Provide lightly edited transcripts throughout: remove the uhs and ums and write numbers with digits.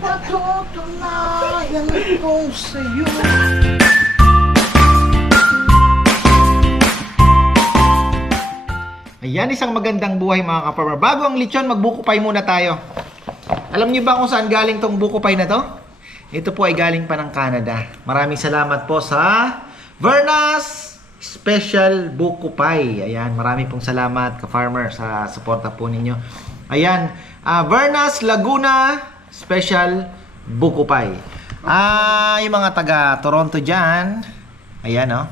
Patutunayan ko sa'yo. Ayan, isang magandang buhay mga ka-farmer. Bago ang lechon, magbuko pie muna tayo. Alam niyo ba kung saan galing tong buko pie na to? Ito po ay galing pa ng Canada. Maraming salamat po sa Vernas Special Buko Pie. Ayan, marami pong salamat ka-farmer sa suporta po ninyo. Ayan, Vernas Laguna Special Buko Pie. Yung mga taga Toronto dyan. Ayan, oh.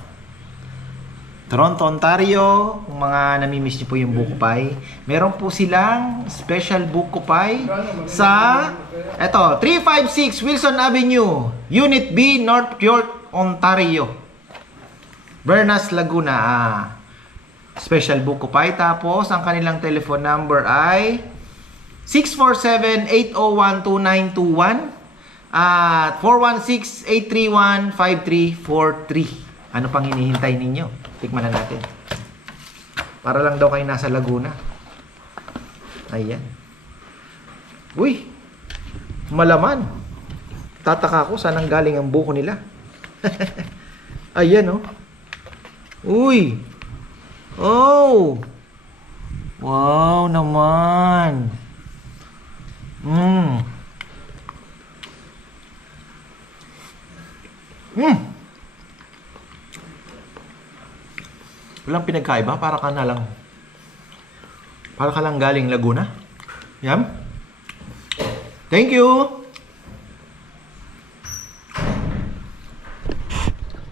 Toronto, Ontario, kung mga namimiss niyo po yung buko pie, meron po silang special buko pie sa eto, 356 Wilson Avenue, Unit B, North York, Ontario. Vernas Laguna, special buko pie. Tapos, ang kanilang telephone number ay 647-801-2921 at 416-831-5343. Ano pang hinihintay ninyo? Tikman na natin. Para lang daw kayo nasa Laguna. Ayan. Uy! Malaman. Tataka ako saan ang galing ang buko nila. Ayan, oh. Uy! Oh! Wow naman! Mmm! Walang pinagkaiba, para ka lang galing Laguna. Yan. Thank you.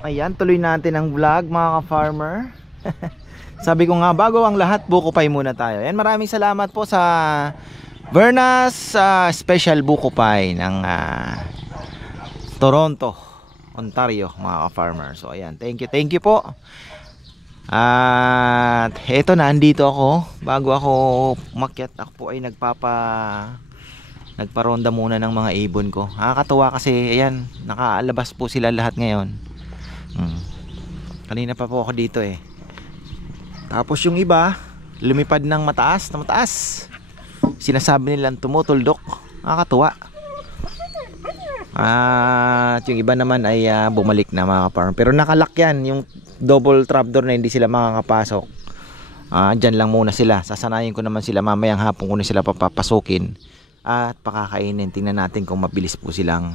Ayan, tuloy natin ang vlog mga ka-farmer. Sabi ko nga, bago ang lahat, buko pie muna tayo. Ayan, maraming salamat po sa Vernas Special Buko Pie ng Toronto, Ontario mga ka-farmer. So ayan, thank you po. At eto na, andito ako. Bago ako umakyat, ako po ay nagparonda muna ng mga ibon ko. Nakakatuwa kasi ayan, nakaalabas po sila lahat ngayon. Kanina pa po ako dito eh. Tapos yung iba lumipad ng mataas na mataas. Sinasabi nilang tumutuldok. Nakakatuwa. At yung iba naman ay bumalik na mga ka-farm. Pero nakalock yan, yung double trapdoor na hindi sila makakapasok. Dyan lang muna sila. Sasanayin ko naman sila mamayang hapon ko na sila papapasukin at pakakainin. Tingnan natin kung mabilis po silang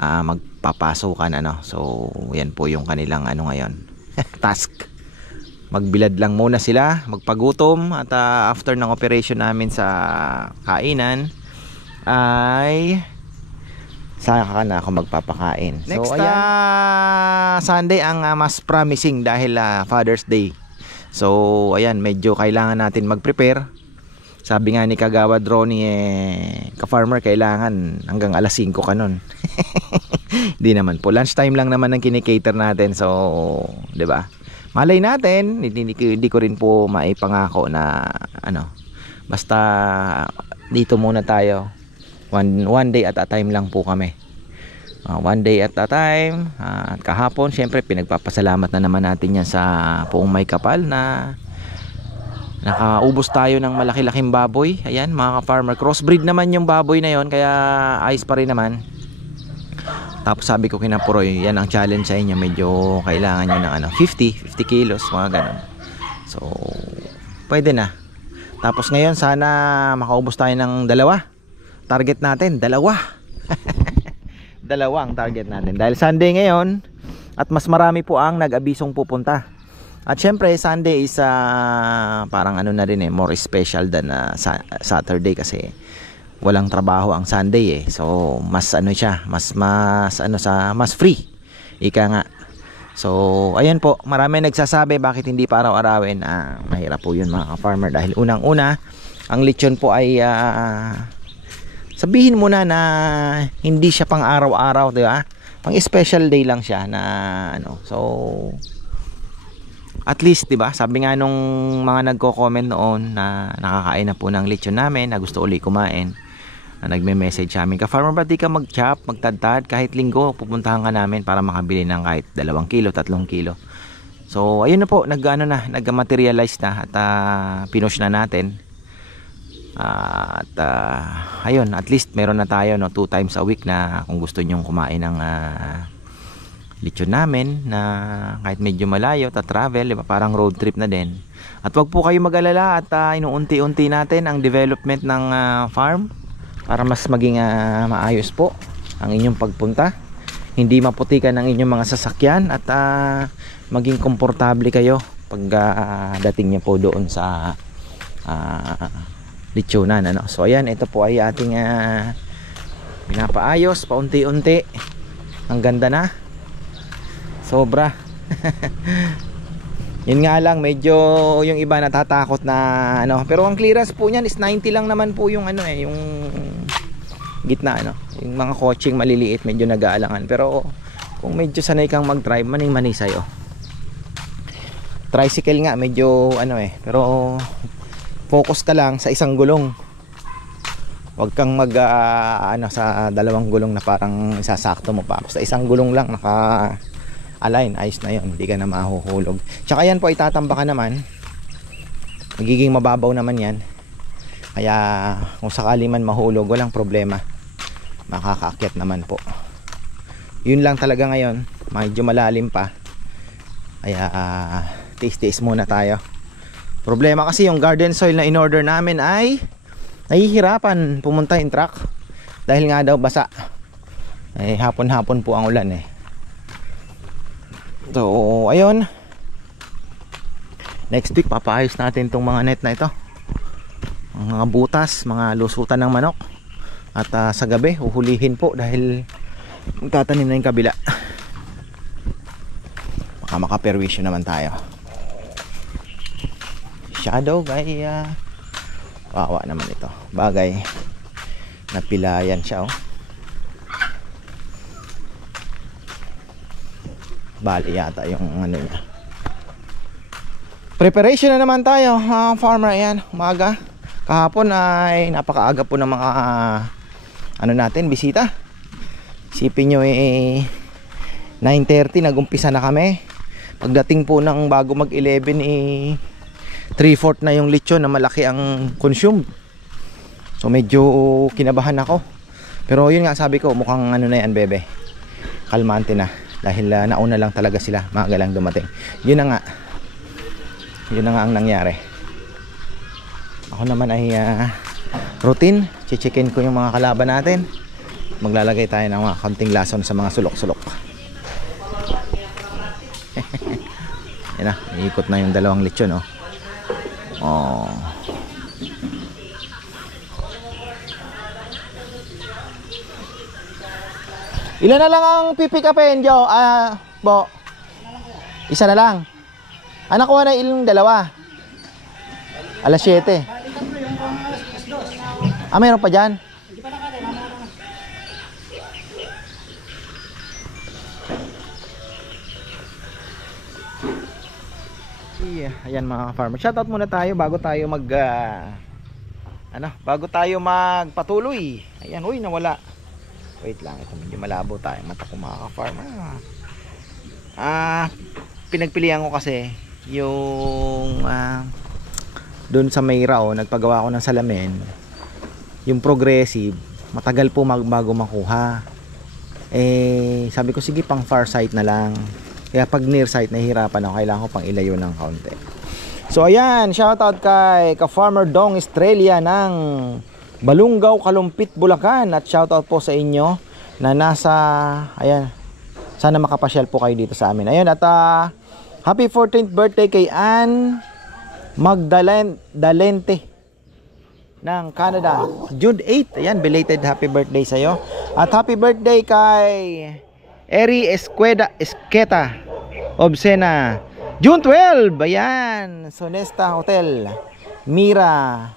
magpapasukan ano. So yan po yung kanilang ano ngayon task. Magbilad lang muna sila, magpagutom at after ng operation namin sa kainan ay saka na ako magpapakain. Next so, Sunday ang mas promising dahil Father's Day. So ayan, medyo kailangan natin mag-prepare. Sabi nga ni Kagawad Ronnie ka-farmer, kailangan hanggang alas 5 ka nun. Hindi naman po, lunchtime lang naman ang kinikater natin. So 'di ba? Malay natin, hindi ko rin po maipangako na ano. Basta dito muna tayo. One day at a time lang po kami. One day at a time. At kahapon syempre pinagpapasalamat na naman natin yan sa Poong May Kapal na nakaubos tayo ng malaki-laking baboy. Ayan mga ka-farmer, crossbreed naman yung baboy na yon, kaya ayos pa rin naman. Tapos sabi ko kina Puroy, yan ang challenge sa inyo, medyo kailangan nyo ng 50 kilos mga ganun. So pwede na. Tapos ngayon sana makaubos tayo ng dalawa. Target natin, dalawa. Dalawa ang target natin. Dahil Sunday ngayon at mas marami po ang nag-abisong pupunta. At syempre Sunday is parang ano na rin more special than Saturday kasi walang trabaho ang Sunday eh. So mas ano siya, mas free. Ika nga. So ayan po, marami nagsasabi bakit hindi pa araw-arawin. Mahirap po yun mga ka-farmer dahil unang-una ang lechon po ay sabihin mo na hindi siya pang araw-araw, di ba? Pang special day lang siya na ano. So at least, di ba? Sabi nga nung mga nagko-comment noon na nakakain na po ng lechon namin, na gusto uli kumain. Nagme-message sa amin, ka-farmer ba di ka mag-chop, magtadtad kahit linggo, pupuntahan ka namin para makabili ng kahit 2 kilo, 3 kilo. So ayun na po, nag-materialize na at pinush na natin. At ayun, at least meron na tayo, no, 2 times a week na kung gusto nyong kumain ng lechon namin na kahit medyo malayo, travel, di ba? Parang road trip na din. At wag po kayo mag-alala at inuunti-unti natin ang development ng farm para mas maging maayos po ang inyong pagpunta. Hindi maputikan ang inyong mga sasakyan at maging komportable kayo pag dating niyo po doon sa lechonan, ano. So ayan, ito po ay ating pinapaayos paunti-unti. Ang ganda na. Sobra. Yun nga lang, medyo yung iba natatakot na ano, pero ang clearance po niyan is 90 lang naman po yung ano yung gitna, ano. Yung mga coaching maliliit medyo nag-aalangan, pero kung medyo sanay kang mag-drive, maning-mani sa'yo. Tricycle nga medyo ano pero focus ka lang sa isang gulong. Huwag kang mag sa dalawang gulong na parang isasakto mo pa. Basta isang gulong lang naka align, ayos na yun, hindi ka na mahuhulog. Tsaka yan po, itatamba ka naman, magiging mababaw naman yan, kaya kung sakali man mahulog, walang problema, makakaakyat naman po. Yun lang talaga ngayon, medyo malalim pa, kaya tiis-tiis muna tayo. Problema kasi yung garden soil na in-order namin ay nahihirapan pumunta yung truck dahil nga daw basa, hapon-hapon po ang ulan So ayun, next week papaayos natin tong mga net na ito, mga butas, mga lusutan ng manok. At sa gabi uhulihin po dahil magtatanim na yung kabila, baka makaperwisyo naman tayo. Shadow guy, wawa naman ito, bagay napilayan siya bali yata yung ano niya. Preparation na naman tayo, farmer. Ayan, umaga. Kahapon ay napakaaga po ng mga natin, bisita. Isipin nyo 9:30 nagumpisa na kami. Pagdating po ng bago mag 11 3/4 na yung lechon na malaki ang consume. So medyo kinabahan ako. Pero yun nga, sabi ko mukhang na yan, bebe, kalmante na. Dahil nauna lang talaga sila, maaga lang dumating. Yun na nga ang nangyari. Ako naman ay routine, checkin ko yung mga kalaban natin. Maglalagay tayo ng mga konting lason sa mga sulok-sulok. Yan na, iikot na yung dalawang lechon Ilan na lang ang pipick upin, Joe? Bo. Isa na lang. Nakuha na ilang dalawa. Alas 7. Mayroon pa dyan? Ayan mga farmer. Shoutout muna tayo bago tayo bago tayo magpatuloy. Ayan, uy, nawala. Wait lang, ito medyo malabo tayo mata ko mga ka-farmer. Pinagpilian ko kasi yung doon sa Mayra nagpagawa ko ng salamin. Yung progressive, matagal po bago makuha. Sabi ko sige pang far sight na lang. Kaya pag near sight nahihirapan ako, kailangan ko pang ilayo ng kaunti. So ayan, shoutout kay ka-farmer Dong Estrella ng Balungaw, Kalumpit, Bulacan. At shoutout po sa inyo na nasa, ayan, sana makapasyal po kayo dito sa amin. Ayun, at happy 14th birthday kay Ann Magdalente ng Canada, June 8. Ayan, belated happy birthday sa'yo. At happy birthday kay Eri Esqueta Obsena, June 12. Ayan, Sonesta Hotel, Mira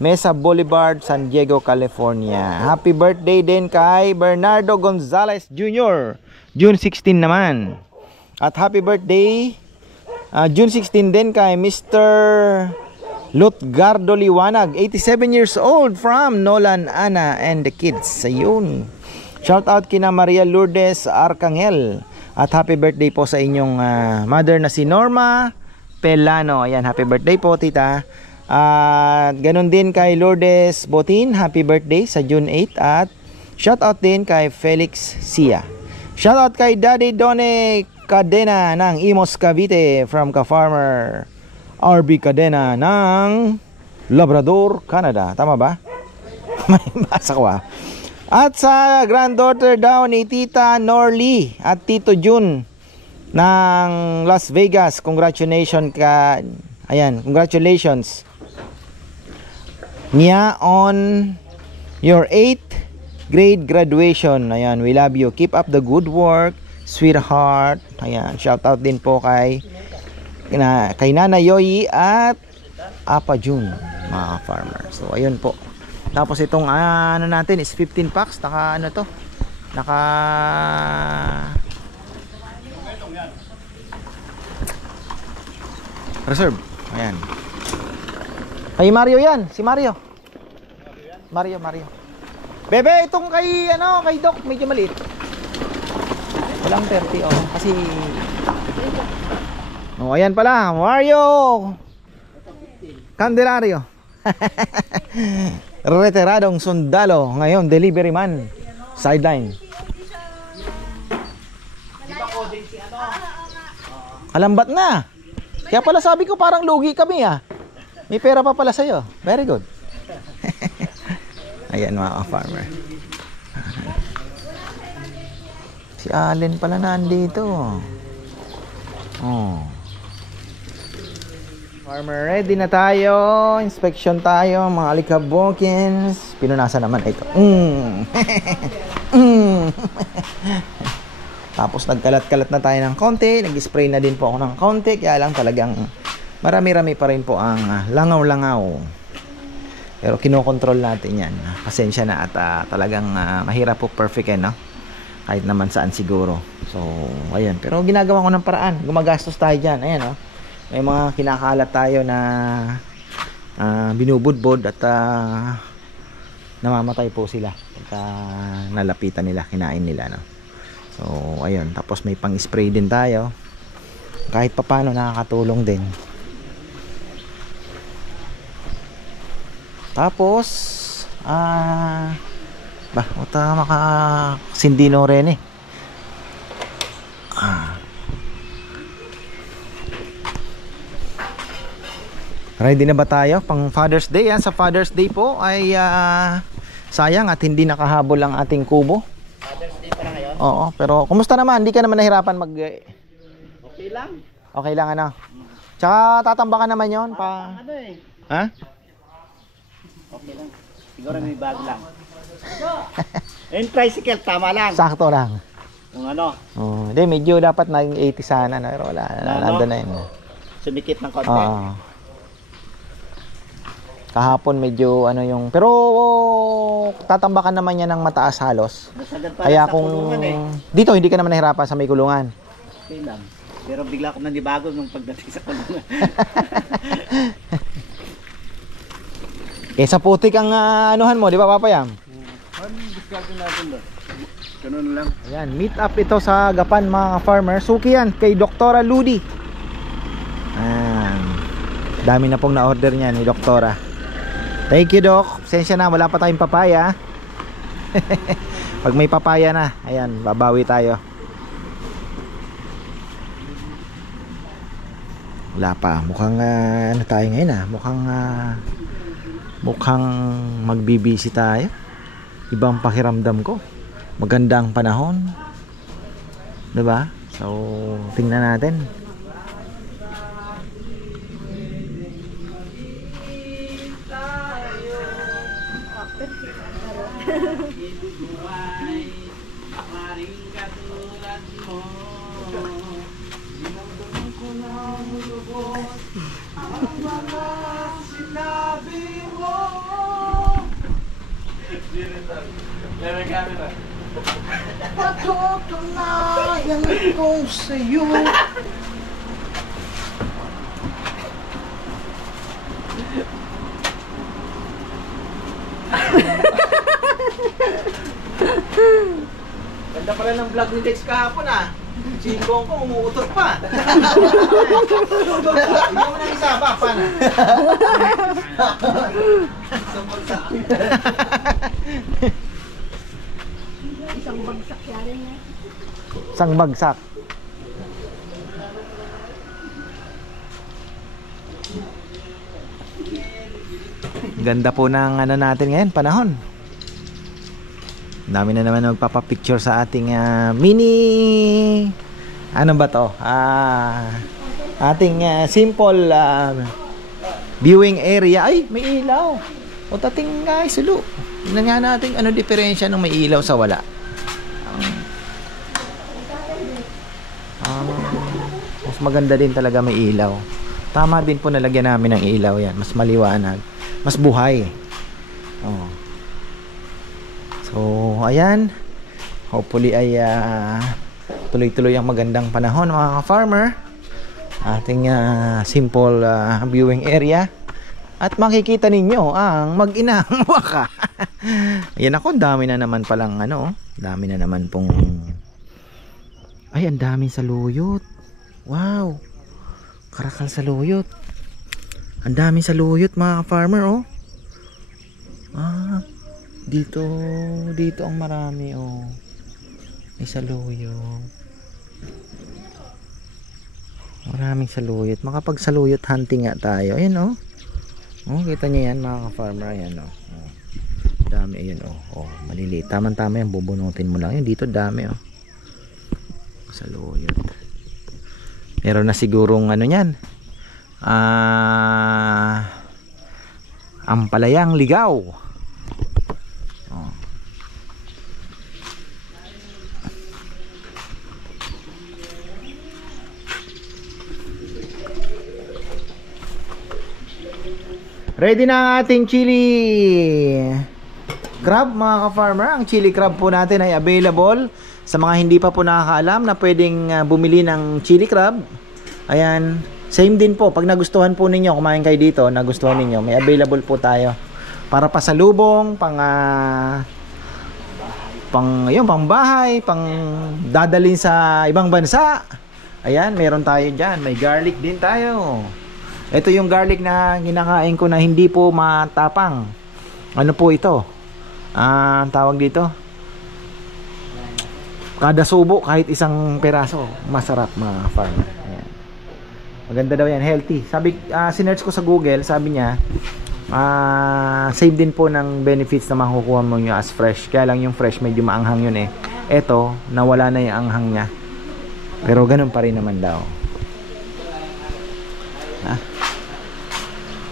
Mesa Boulevard, San Diego, California. Happy birthday din kay Bernardo Gonzalez Jr., June 16 naman. At happy birthday June 16 din kay Mr. Lutgardo Liwanag, 87 years old, from Nolan, Ana and the kids. Ayun. Shout out kina Maria Lourdes Arcangel. At happy birthday po sa inyong mother na si Norma Pelano. Ayan, happy birthday po, tita. At ganun din kay Lourdes Botin, happy birthday sa June 8. At shoutout din kay Felix Sia. Shoutout kay Daddy Done Cadena ng Imos Cavite from ka-farmer RB Cadena ng Labrador, Canada. Tama ba? May basa ko ah. At sa granddaughter daw ni Tita Norly at Tito Jun ng Las Vegas. Congratulations ka. Ayan, congratulations niya on your 8th grade graduation. Ayan, we love you. Keep up the good work, sweetheart. Ayan, shout out din po kay Nana Yoyi at Apa Jun, mga farmer. So ayun po. Tapos itong ano natin is 15 packs. Naka ano to? Naka reserve. Ayan. Kay Mario yan, si Mario. Mario. Bebe, itong kay ano, kay Doc medyo maliit. Walang 30 oh, kasi oh, ayan pala, Mario Candelario. Retiradong sundalo, ngayon delivery man, sideline. Kalambat na. Kaya pala sabi ko parang lugi kami ah. May pera pa pala sa'yo. Very good. Ayan mga farmer. Si Allen pala nandito. Oh. Farmer, ready na tayo. Inspection tayo, mga alikabokins. Pinunasan naman ito. Tapos nagkalat-kalat na tayo ng konti. Nag-spray na din po ako ng konti. Kaya lang talagang marami-rami pa rin po ang langaw-langaw. Pero kinokontrol natin yan. Pasensya na at talagang mahirap po perfect no? Kahit naman saan siguro. So, ayun. Pero ginagawa ko ng paraan. Gumagastos tayo dyan. Ayan oh. May mga kinakalat tayo na binubudbod at namamatay po sila pagka nalapitan nila, kinain nila no? So ayun, tapos may pang spray din tayo kahit papano, nakakatulong din. Tapos makasindino rin eh. Ready na ba tayo pang Father's Day? Yan, sa Father's Day po ay sayang at hindi nakahabol ang ating kubo. Father's Day pa na ngayon? Oo, pero kumusta naman? Hindi ka naman nahirapan mag... Okay lang. Okay lang ano? Tsaka tatambakan naman yon pa... Ano eh? Ha? Okay lang. Siguro may bago lang. Yung tricycle, tama lang. Sakto lang. Yung ano? Hindi, medyo dapat naging 80 sana. No? Pero wala, nandun na yun. Sumikit ng konti. Oo. Kahapon medyo ano yung... Pero tatambakan naman yan ng mataas halos. Kaya kung... Dito hindi ka naman nahirapan sa may kulungan. Okay lang. Pero bigla ko nandibago nung pagdating sa kulungan. Sa putik ang anuhan mo, di ba Papayam? Discard natin ba? Ganun lang. Ayan, meet up ito sa Gapan mga farmer. Suki yan kay Doktora Ludi. Dami na pong na-order niya ni Doktora. Thank you Doc. Pasensya na, wala pa tayong papaya. Pag may papaya na, ayan, babawi tayo. Wala pa. Mukhang ano tayo ngayon mukhang magbibisi tayo. Ibang pakiramdam ko. Magandang panahon. 'Di ba? So, tingnan natin. Patutunayan ko sa'yo. Ganda pala ng vlog ni Dex kahapon ah. Singkong ko, umuutot pa. Hindi mo nang isa ba? Paano? Isang bagsak yari na. Isang bagsak. Ganda po ng ano natin ngayon, panahon. Dami na naman magpapapicture sa ating mini ano ba to? Ating simple viewing area. Ay, may ilaw. O tating guys, sulo. Tingnan nga natin ano diferensya ng may ilaw sa wala. Mas maganda din talaga may ilaw. Tama din po nalagyan namin ng ilaw yan. Mas maliwanag. Mas buhay. Oh. So, ayan. Hopefully ay tuloy-tuloy ang magandang panahon mga ka-farmer. Ating simple viewing area. At makikita ninyo ang mag-inang waka. Ayan ako, dami na naman palang ano. Dami na naman pong... Ay, ang daming saluyot. Wow. Karakal saluyot. Ang daming saluyot mga farmer, oh. Dito ang marami, oh. May saluyot. Maraming saluyot. Makapag-saluyot hunting nga tayo. Ayan, oh. Oh, kita niyo yan mga farmer, ayan, oh. Dami, ayan, oh. Oh, maliliit. Tama-tama yan, bubunutin mo lang. Yan dito dami, oh. Saluyot. Meron na sigurong ano yan. Ampalayang ligaw. Oh. Ready na ang ating chili crab mga ka-farmer. Ang chili crab po natin ay available. Sa mga hindi pa po nakakaalam na pwedeng bumili ng chili crab, ayan, same din po. Pag nagustuhan po ninyo, kumain kayo dito, nagustuhan ninyo, may available po tayo. Para pasalubong, pang bahay, pang dadalhin sa ibang bansa. Ayan, meron tayo dyan. May garlic din tayo. Ito yung garlic na kinakain ko na hindi po matapang. Ano po ito? Tawag dito? Kada subo, kahit isang peraso, masarap mga farmer. Ayan. Maganda daw yan, healthy. Sabi, sinearch ko sa Google, sabi niya, save din po ng benefits na makukuha mo nyo as fresh. Kaya lang yung fresh, medyo maanghang yun eh. Eto, nawala na yung anghang niya. Pero ganun pa rin naman daw.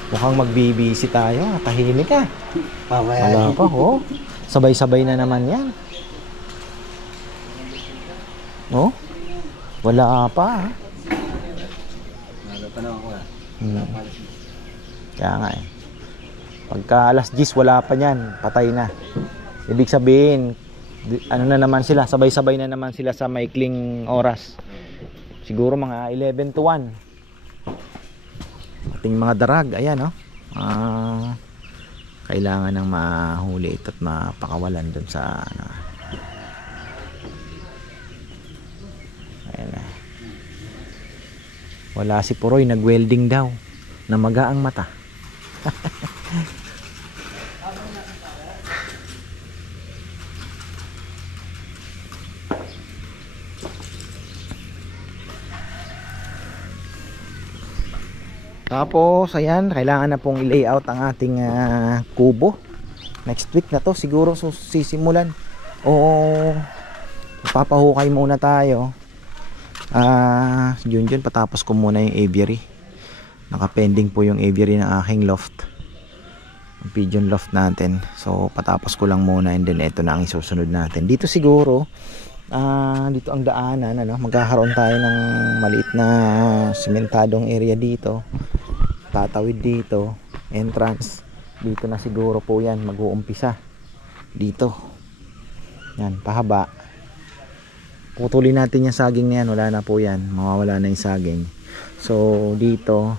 Mukhang mag-BBC tayo. Tahimik ka. Wala pa, oh. Sabay-sabay na naman yan. Oh? Wala pa. Kaya nga eh. Pagka alas 10 wala pa yan, patay na. Ibig sabihin, ano na naman sila, sabay-sabay na naman sila sa maikling oras. Siguro mga 11 to 1. Ating mga darag, ayan, oh. Kailangan ng mahuli ito at mapakawalan dun sa ayan na. Wala si Puroy, nag-welding daw. Namaga ang mata. Tapos ayan, kailangan na pong i-layout ang ating kubo. Next week na to siguro sisimulan. O papahukay muna tayo. Yun patapos ko muna yung aviary. Nakapending po yung aviary ng aking loft, yung pigeon loft natin. So patapos ko lang muna, and then ito na ang isusunod natin. Dito siguro dito ang daanan, ano, magkakaroon tayo ng maliit na sementadong area dito. Tatawid dito, entrance dito na siguro po yan mag-uumpisa dito. Yan, pahaba. Putulin natin yung saging na yan, wala na po yan, mawawala na yung saging. So dito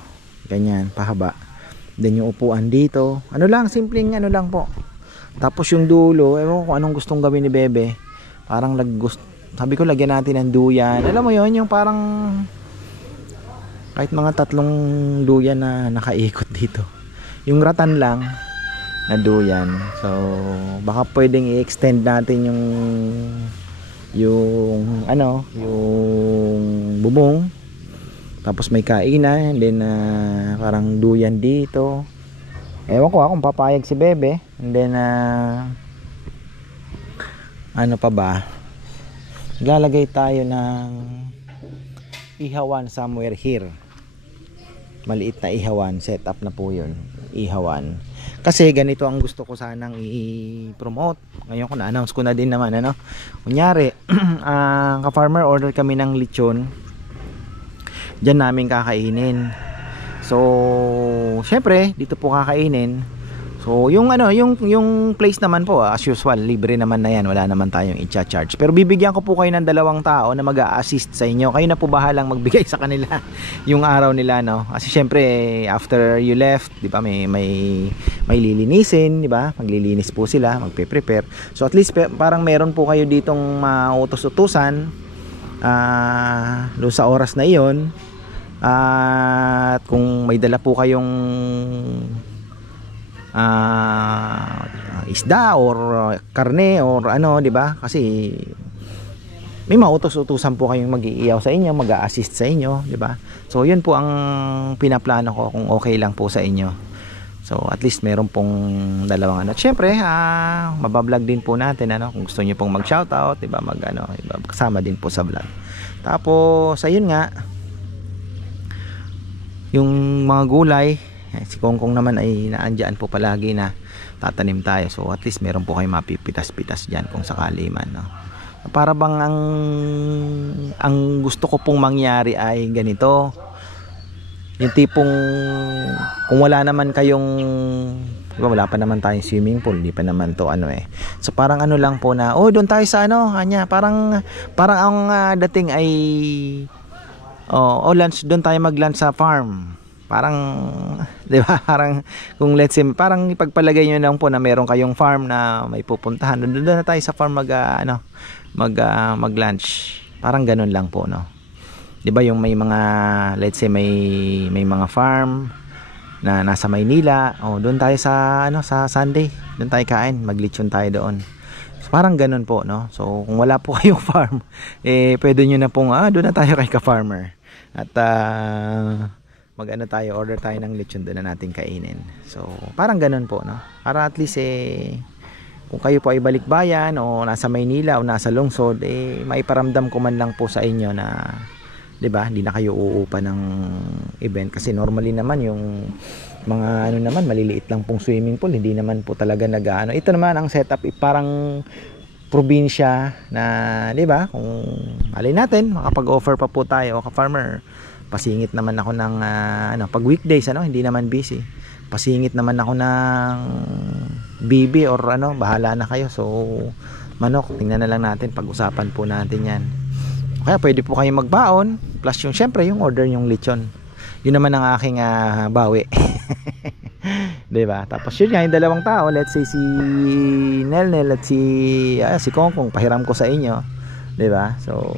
ganyan, pahaba. Then yung upuan dito, ano lang, simpleng ano lang po. Tapos yung dulo, ewan ko kung anong gustong gawin ni Bebe. Parang sabi ko lagyan natin ng duyan. Alam mo yon, yung parang kahit mga 3 duyan na nakaikot dito. Yung ratan lang na duyan. So baka pwedeng i-extend natin yung bubong, tapos may kainan, and then parang duyan dito. Ewan ko kung papayag si Bebe. And then ano pa ba, lalagay tayo ng ihawan somewhere here. Maliit na ihawan, set up na po yun, ihawan. Kasi ganito ang gusto ko sanang i-promote. Ngayon ko na-announce ko na din naman, ano. Kunyari, ka-farmer, order kami ng lechon. Diyan namin kakainin. So, syempre, dito po kakainin. So, yung place naman po, as usual, libre naman na yan. Wala naman tayong i-charge. Pero bibigyan ko po kayo ng 2 tao na mag-a-assist sa inyo. Kayo na po bahalang magbigay sa kanila yung araw nila, no? Kasi syempre, after you left, di ba, may lilinisin, di ba? Maglilinis po sila, magpe-prepare. So, at least parang meron po kayo ditong mautos-utusan doon sa oras na iyon. At kung may dala po kayong isda or karne or ano, di ba? Kasi may mautos-utusan po kayong mag-iiyaw sa inyo, mag-a-assist sa inyo, di ba? So yun po ang pinaplano ko, kung okay lang po sa inyo. So at least meron pong 2 ano. Syempre, mabablog din po natin, ano, kung gusto niyo pong mag-shoutout, di ba? Kasama din po sa vlog. Tapos ayun nga, yung mga gulay, si Kongkong naman ay naandyan po palagi na tatanim tayo. So at least meron po kayo mapipitas-pitas dyan kung sakali man, no? Para bang ang gusto ko pong mangyari ay ganito. Yung tipong kung wala naman kayong, diba, wala pa naman tayong swimming pool, hindi pa naman to ano eh. So parang ano lang po na, doon tayo sa ano, kanya, parang ang dating ay lunch, doon tayo mag-lunch sa farm. Parang, di ba, parang kung let's say, parang ipagpalagay nyo lang po na meron kayong farm na may pupuntahan, doon na tayo sa farm mag-lunch. Parang ganun lang po, no? Di ba yung may mga, let's say, may mga farm na nasa Maynila, doon tayo sa sa Sunday, doon tayo kain, maglechon tayo doon. So, parang ganun po, no? So kung wala po kayong farm, pwede nyo na pong doon na tayo kay ka-farmer. At tayo, order tayo ng lechon, doon na natin kainin. So parang ganun po, no? Para at least kung kayo po ay balikbayan o nasa Maynila o nasa lungsod, maiparamdam ko man lang po sa inyo na, 'di ba, hindi na kayo uupa ng event. Kasi normally naman yung mga naman maliliit lang pong swimming pool, hindi naman po talaga nag-ano. Ito naman ang setup, parang probinsya na, 'di ba? Kung alin natin makapag-offer pa po tayo, ka-farmer, pasingit naman ako ng pag weekdays, hindi naman busy. Pasingit naman ako ng bibi or bahala na kayo. So manok, tingnan na lang natin, pag-usapan po natin 'yan. Kaya pwede po kayong magbaon, plus yung syempre yung order yung lechon. Yun naman ang aking bawi. 'Di ba? Tapos yun nga, yung 2 tao, let's say si Nelnel at si Kongkong, pahiram ko sa inyo, 'di ba? So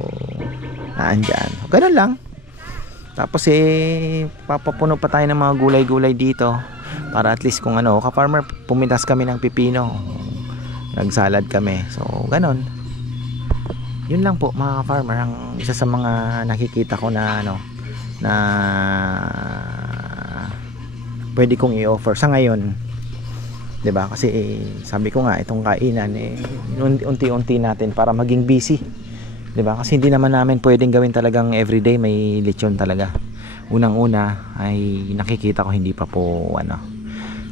naandyan. Ganun lang. Tapos papapuno pa tayo ng mga gulay-gulay dito para at least kung ka-farmer, pumitas kami ng pipino, nagsalad kami. So ganun. Yun lang po mga ka-farmer, ang isa sa mga nakikita ko na na pwede kong i-offer sa ngayon, 'di ba? Kasi sabi ko nga, itong kainan unti-unti natin para maging busy, 'di ba? Kasi hindi naman namin pwedeng gawin talagang everyday may lechon talaga. Unang-una ay nakikita ko hindi pa po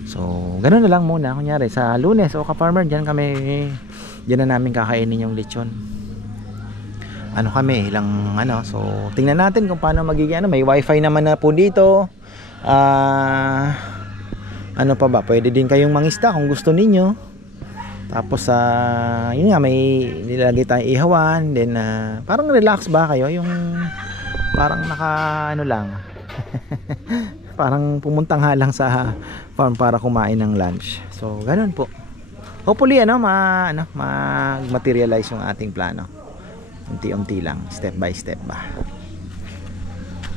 So ganoon na lang muna. Kunyari sa Lunes o ka-farmer, diyan na namin kakainin yung lechon. Kami ilang so tingnan natin kung paano magiging may wifi naman na po dito. Ano pa ba, pwede din kayong mangisda kung gusto ninyo. Tapos yun nga, may nilagay tayong ihawan. Then parang relax ba kayo, yung parang lang parang pumuntang halang sa farm para kumain ng lunch. So ganun po, hopefully mag-materialize yung ating plano. unti-unti lang, step by step ba.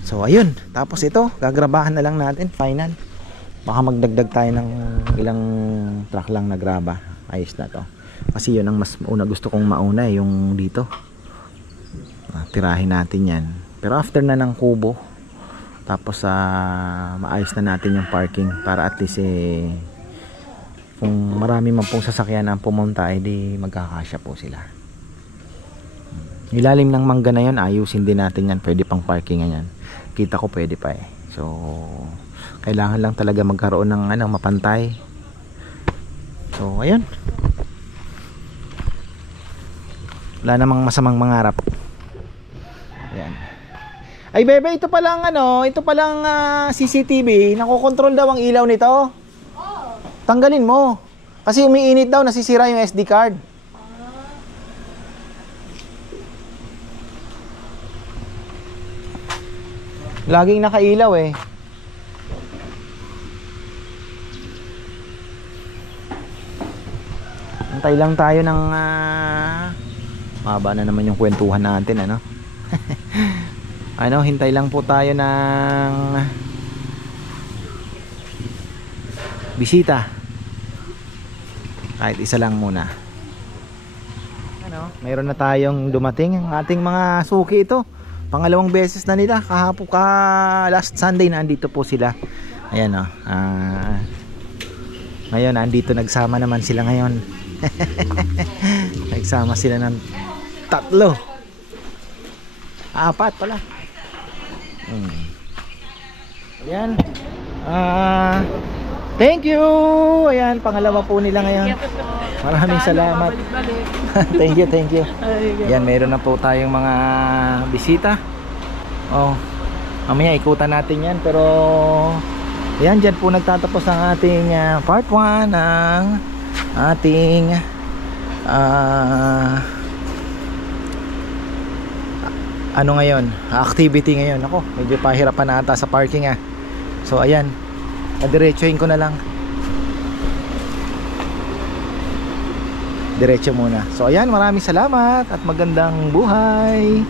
So ayun, tapos ito gagrabahan na lang natin, final. Baka magdagdag tayo ng ilang truck lang na graba. Ayos na to. Kasi yun ang mas una gusto kong mauna, yung dito. Tirahin natin yan. Pero after na ng kubo, tapos maayos na natin yung parking para at least kung marami man pong sasakyan ang pumunta, di magkakasya po sila. Ilalim ng mangga na yun, ayusin din natin yan. Pwede pang parkingan yan. Kita ko pwede pa So kailangan lang talaga magkaroon ng mapantay. So ayun, wala namang masamang mangarap. Ayan. Ay bebe, ito palang CCTV, nakokontrol daw ang ilaw nito. Tanggalin mo kasi umiinit daw, nasisira yung SD card. Laging nakailaw Antay lang tayo ng mahaba na naman yung kwentuhan natin, hintay lang po tayo ng bisita. Kahit isa lang muna. Mayroon na tayong dumating, ang ating mga suki ito. Pangalawang beses na nila, kahapon last Sunday na andito po sila. Ayan ngayon andito, nagsama naman sila ngayon. Nagsama sila ng 3. 4 pala. Ayan. Thank you. Ayan, pangalawa po nila ngayon. Maraming salamat. Thank you. Ayan, meron na po tayong mga bisita. Mamaya ikutan natin yan. Pero ayan, dyan po nagtatapos ang ating part 1 ng ating ngayon, activity ngayon. Ako, medyo pahirapan na ata sa parking So ayan, diretsuhin ko na lang. Diretso muna. So ayan, maraming salamat at magandang buhay.